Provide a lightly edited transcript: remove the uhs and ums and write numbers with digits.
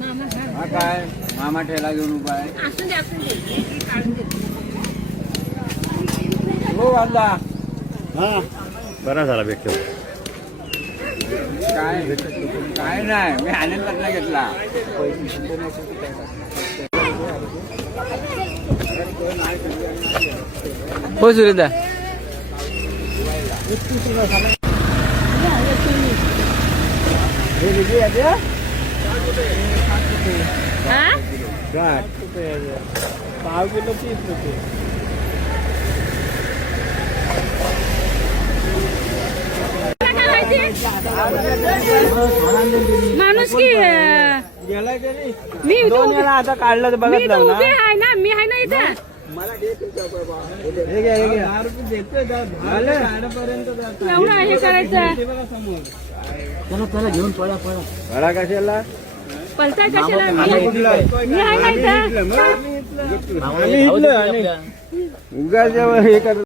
हा काय मामा ठेला घेऊन उभा आहे. हो वाला हा बरा झाला भेटतो. काय काय नाही मी आनंदातला घेतला. हो सुरेदा माणूस की मी आता काढलं तर बघत मी आहे ना मी आहे ना इथं एवढं हे करायचं त्याला घेऊन पळा पळा. बडा कशाला पलता कशाला मी आहे ना इथं उगा हे कर